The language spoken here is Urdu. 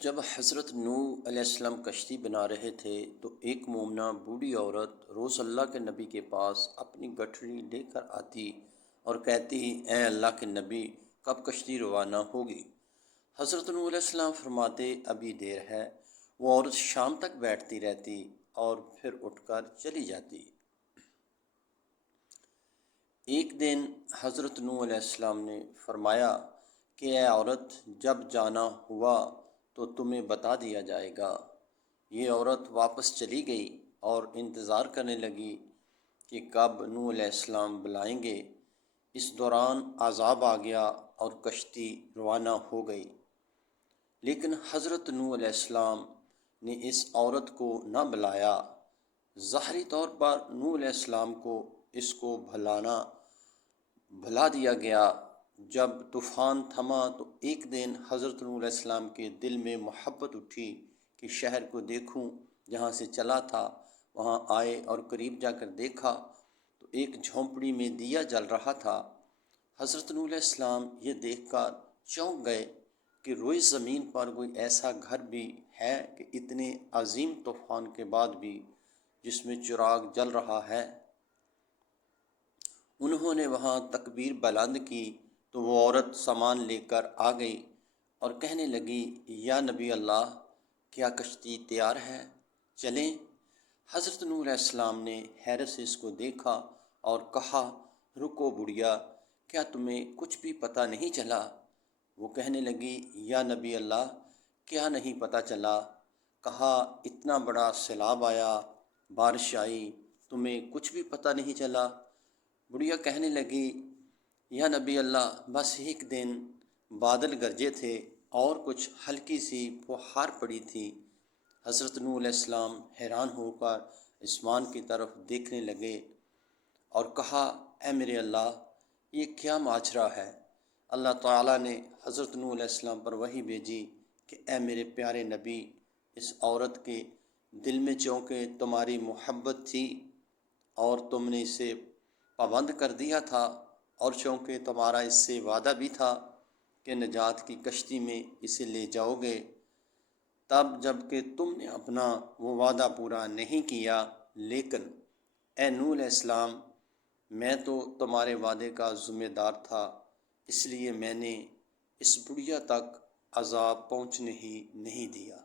جب حضرت نوح علیہ السلام کشتی بنا رہے تھے تو ایک مومنہ بوڑھی عورت روز اللہ کے نبی کے پاس اپنی گٹھڑی لے کر آتی اور کہتی، اے اللہ کے نبی، کب کشتی روانہ ہوگی؟ حضرت نوح علیہ السلام فرماتے، ابھی دیر ہے۔ وہ عورت شام تک بیٹھتی رہتی اور پھر اٹھ کر چلی جاتی۔ ایک دن حضرت نوح علیہ السلام نے فرمایا کہ اے عورت، جب جانا ہوا تو تمہیں بتا دیا جائے گا۔ یہ عورت واپس چلی گئی اور انتظار کرنے لگی کہ کب نوح علیہ السلام بلائیں گے۔ اس دوران عذاب آ گیا اور کشتی روانہ ہو گئی، لیکن حضرت نوح علیہ السلام نے اس عورت کو نہ بلایا۔ ظاہری طور پر نوح علیہ السلام کو اس کو بھلا دیا گیا۔ جب طوفان تھما تو ایک دن حضرت نوح علیہ السلام کے دل میں محبت اٹھی کہ شہر کو دیکھوں۔ جہاں سے چلا تھا وہاں آئے اور قریب جا کر دیکھا تو ایک جھونپڑی میں دیا جل رہا تھا۔ حضرت نوح علیہ السلام یہ دیکھ کر چونک گئے کہ روئے زمین پر کوئی ایسا گھر بھی ہے کہ اتنے عظیم طوفان کے بعد بھی جس میں چراغ جل رہا ہے۔ انہوں نے وہاں تکبیر بلند کی تو وہ عورت سامان لے کر آ گئی اور کہنے لگی، یا نبی اللہ، کیا کشتی تیار ہے؟ چلیں۔ حضرت نوح علیہ السلام نے حیرت سے اس کو دیکھا اور کہا، رکو بڑھیا، کیا تمہیں کچھ بھی پتہ نہیں چلا؟ وہ کہنے لگی، یا نبی اللہ، کیا نہیں پتہ چلا؟ کہا، اتنا بڑا سیلاب آیا، بارش آئی، تمہیں کچھ بھی پتہ نہیں چلا؟ بڑھیا کہنے لگی، یا نبی اللہ، بس ایک دن بادل گرجے تھے اور کچھ ہلکی سی فوہار پڑی تھی۔ حضرت نوح علیہ السلام حیران ہو کر آسمان کی طرف دیکھنے لگے اور کہا، اے میرے اللہ، یہ کیا ماجرا ہے؟ اللہ تعالیٰ نے حضرت نوح علیہ السلام پر وحی بھیجی کہ اے میرے پیارے نبی، اس عورت کے دل میں چونکہ تمہاری محبت تھی اور تم نے اسے پابند کر دیا تھا، اور چونکہ تمہارا اس سے وعدہ بھی تھا کہ نجات کی کشتی میں اسے لے جاؤ گے، تب جب کہ تم نے اپنا وہ وعدہ پورا نہیں کیا، لیکن اے نوح علیہ السلام، میں تو تمہارے وعدے کا ذمہ دار تھا، اس لیے میں نے اس بڑھیا تک عذاب پہنچنے ہی نہیں دیا۔